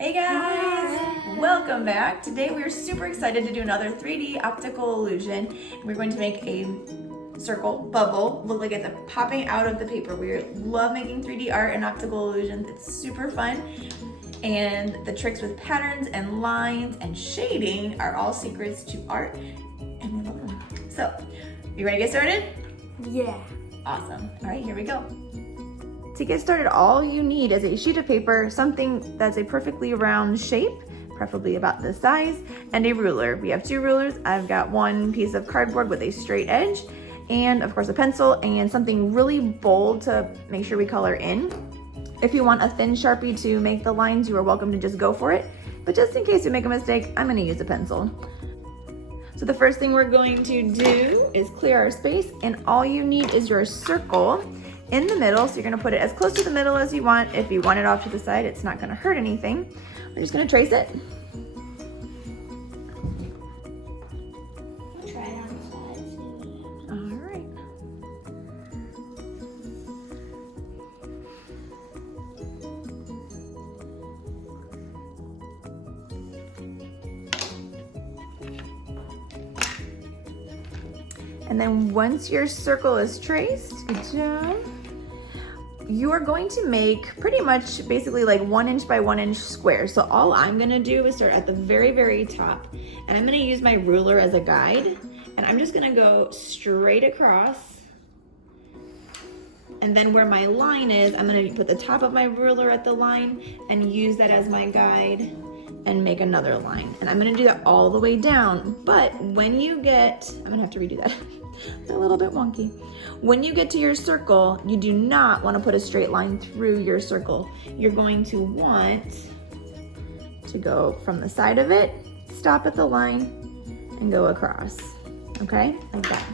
Hey guys, welcome back. Today we're super excited to do another 3D optical illusion. We're going to make a circle bubble look like it's popping out of the paper. We love making 3D art and optical illusions. It's super fun. And the tricks with patterns and lines and shading are all secrets to art, and we love them. So, you ready to get started? Yeah. Awesome. All right, here we go. To get started, all you need is a sheet of paper, something that's a perfectly round shape, preferably about this size, and a ruler. We have two rulers. I've got one piece of cardboard with a straight edge, and of course a pencil, and something really bold to make sure we color in. If you want a thin Sharpie to make the lines, you are welcome to just go for it. But just in case you make a mistake, I'm gonna use a pencil. So the first thing we're going to do is clear our space, and all you need is your circle in the middle. So you're gonna put it as close to the middle as you want. If you want it off to the side, it's not gonna hurt anything. We're just gonna trace it. Try it on the sides. All right. And then once your circle is traced, good job, you are going to make pretty much basically like 1 inch by 1 inch squares. So all I'm gonna do is start at the very, very top, and I'm gonna use my ruler as a guide, and I'm just gonna go straight across. And then where my line is, I'm gonna put the top of my ruler at the line and use that as my guide and make another line. And I'm gonna do that all the way down. But when you get, I'm gonna have to redo that, a little bit wonky. When you get to your circle, you do not wanna put a straight line through your circle. You're going to want to go from the side of it, stop at the line, and go across, okay? Like that.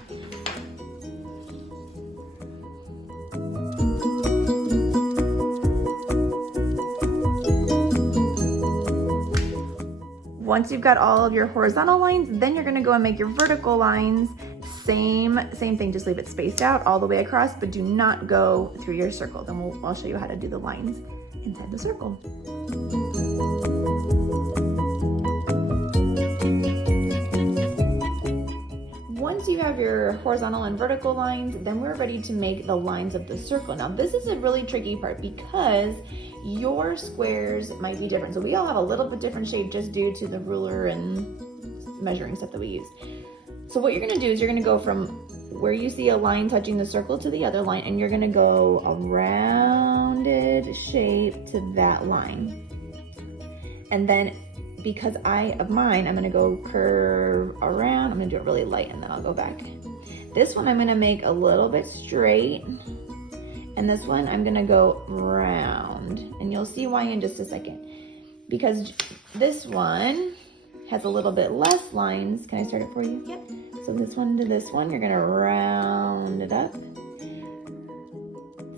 Once you've got all of your horizontal lines, then you're gonna go and make your vertical lines. Same thing, just leave it spaced out all the way across, but do not go through your circle. Then I'll show you how to do the lines inside the circle. Once you have your horizontal and vertical lines, then we're ready to make the lines of the circle. Now this is a really tricky part because your squares might be different. So we all have a little bit different shape just due to the ruler and measuring stuff that we use. So what you're gonna do is you're gonna go from where you see a line touching the circle to the other line, and you're gonna go a rounded shape to that line. And then because of mine, I'm gonna go curve around. I'm gonna do it really light and then I'll go back. This one I'm gonna make a little bit straight, and this one I'm gonna go round. And you'll see why in just a second. Because this one has a little bit less lines. Can I start it for you? Yep. So this one to this one, you're gonna round it up.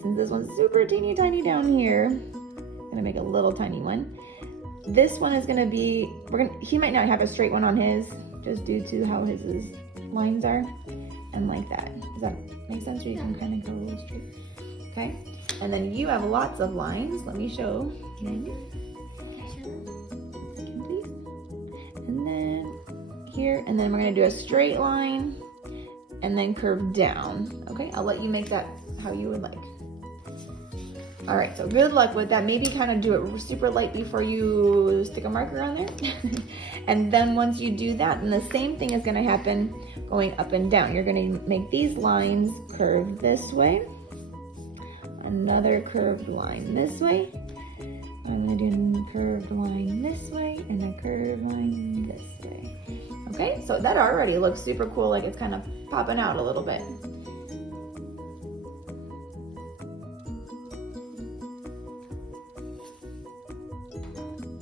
Since this one's super teeny tiny down here, I'm gonna make a little tiny one. This one is gonna be, he might not have a straight one on his, just due to how his lines are, and like that. Does that make sense? Or you can kind of go a little straight. Okay, and then you have lots of lines. Let me show. Please. And then here, and then we're gonna do a straight line and then curve down. Okay, I'll let you make that how you would like. All right, so good luck with that. Maybe kind of do it super light before you stick a marker on there. And then once you do that, then the same thing is gonna happen going up and down. You're gonna make these lines curve this way, another curved line this way. I'm gonna do a curved line this way and a curved line this way. Okay, so that already looks super cool, like it's kind of popping out a little bit.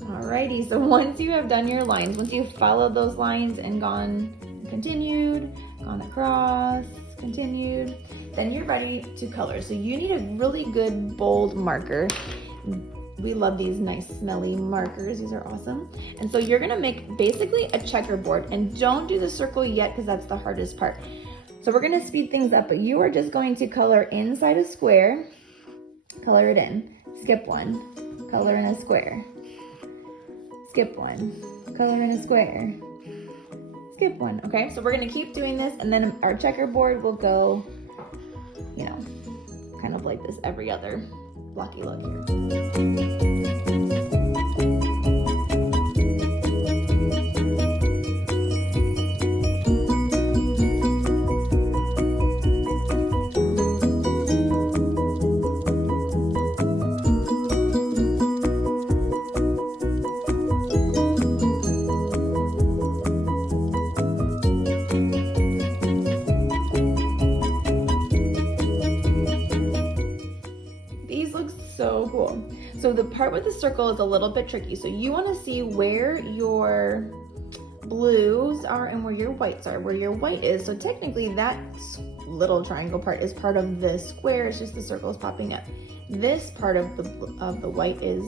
Alrighty, so once you have done your lines, once you've followed those lines and continued, gone across, continued, then you're ready to color. So you need a really good bold marker. We love these nice smelly markers. These are awesome. And so you're gonna make basically a checkerboard, and don't do the circle yet because that's the hardest part. So we're gonna speed things up, but you are just going to color inside a square, color it in, skip one, color in a square. Skip one. Color in a square. Skip one. Okay, so we're gonna keep doing this, and then our checkerboard will go, you know, kind of like this every other blocky look here. So cool. So the part with the circle is a little bit tricky. So you want to see where your blues are and where your whites are, where your white is. So technically that little triangle part is part of this square. It's just the circle is popping up. This part of the white is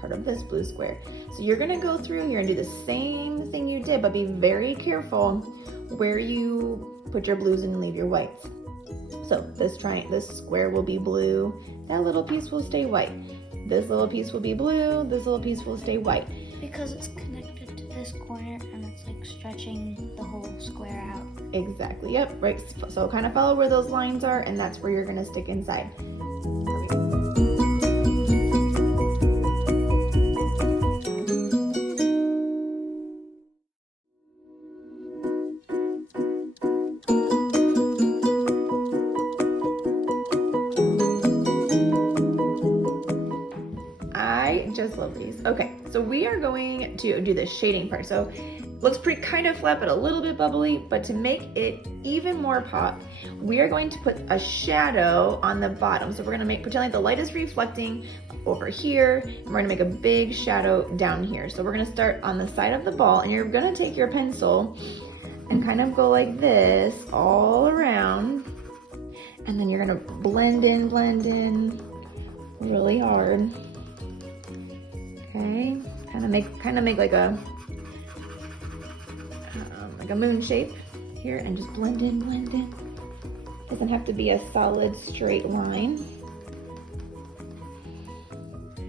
part of this blue square. So you're going to go through here and do the same thing you did, but be very careful where you put your blues and leave your whites. So this square will be blue. That little piece will stay white. This little piece will be blue. This little piece will stay white. Because it's connected to this corner and it's like stretching the whole square out. Exactly, yep, right. So kind of follow where those lines are, and that's where you're gonna stick inside. I just love these. Okay, so we are going to do the shading part. So looks pretty kind of flat, but a little bit bubbly. But to make it even more pop, we are going to put a shadow on the bottom. So we're gonna pretend like the light is reflecting over here, and we're gonna make a big shadow down here. So we're gonna start on the side of the ball, and you're gonna take your pencil and kind of go like this all around. And then you're gonna blend in really hard. Okay, kind of make like a moon shape here, and just blend in. Doesn't have to be a solid straight line.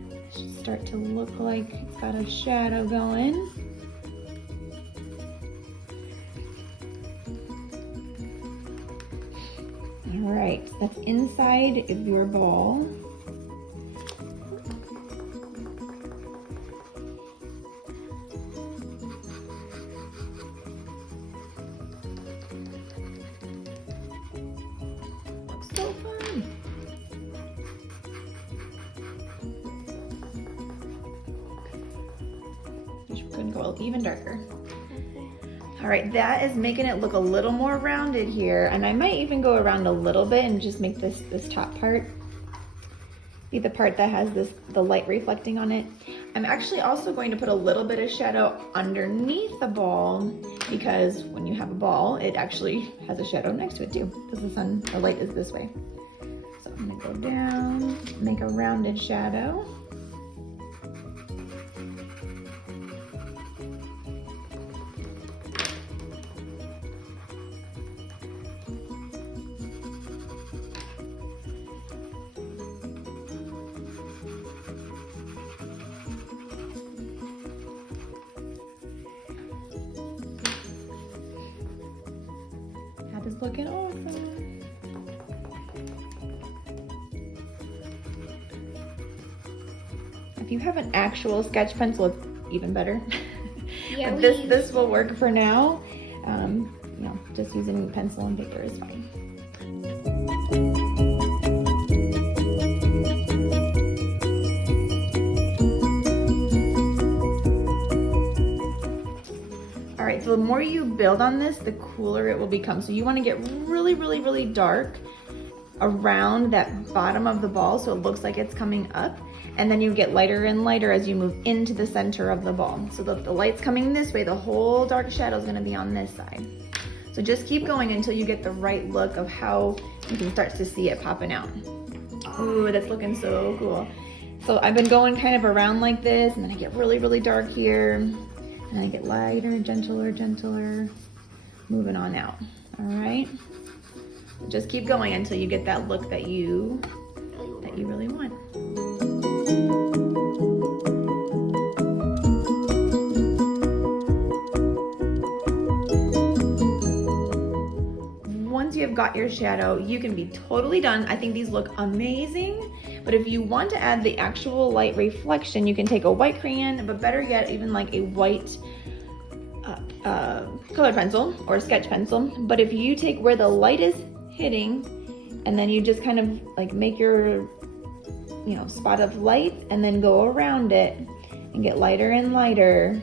It should start to look like it's got a shadow going. All right, that's inside of your ball. So fun. You could go even darker. All right, that is making it look a little more rounded here, and I might even go around a little bit and just make this top part be the part that has the light reflecting on it. I'm actually also going to put a little bit of shadow underneath the ball, because when you have a ball, it actually has a shadow next to it too, because the light is this way. So I'm gonna go down, make a rounded shadow. That is looking awesome. If you have an actual sketch pencil, it's even better. Yeah, But this will work for now. You know, just using pencil and paper is fine. All right, so the more you build on this, the cooler it will become. So you want to get really dark around that bottom of the ball so it looks like it's coming up, and then you get lighter and lighter as you move into the center of the ball. So the light's coming this way, the whole dark shadow is going to be on this side. So just keep going until you get the right look of how you can start to see it popping out. Ooh, that's looking so cool. So I've been going kind of around like this, and then I get really dark here, and then I get lighter, gentler, moving on out. All right. Just keep going until you get that look that you really want. got your shadow, you can be totally done. I think these look amazing. But if you want to add the actual light reflection, you can take a white crayon, but better yet, even like a white color pencil or a sketch pencil. But if you take where the light is hitting, and then you just kind of like make your, you know, spot of light, and then go around it and get lighter and lighter,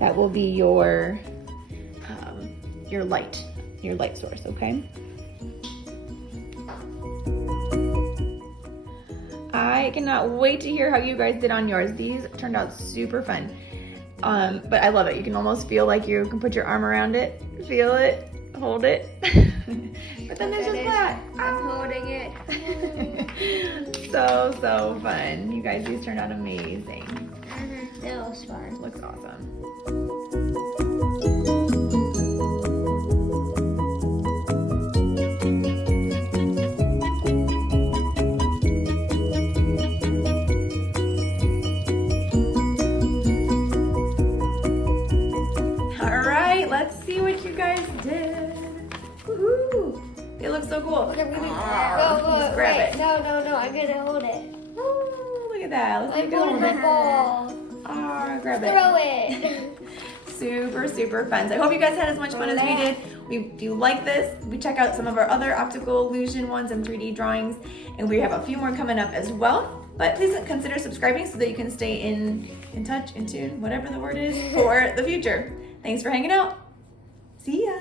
that will be your light source, okay? I cannot wait to hear how you guys did on yours. These turned out super fun. But I love it. You can almost feel like you can put your arm around it, feel it, hold it. But then there's just that. I'm holding it. So fun. You guys, these turned out amazing. It was fun. Looks awesome. Let's see what you guys did. Woohoo! They look so cool. I'm gonna Just grab it. No, I'm gonna hold it. Ooh, look at that. Let's make it holding hold the it. ball. Grab it. Throw it. Super fun. So I hope you guys had as much fun as we did. If you like this, we check out some of our other optical illusion ones and 3D drawings, and we have a few more coming up as well. But please consider subscribing so that you can stay in touch, in tune, whatever the word is, for the future. Thanks for hanging out. See ya.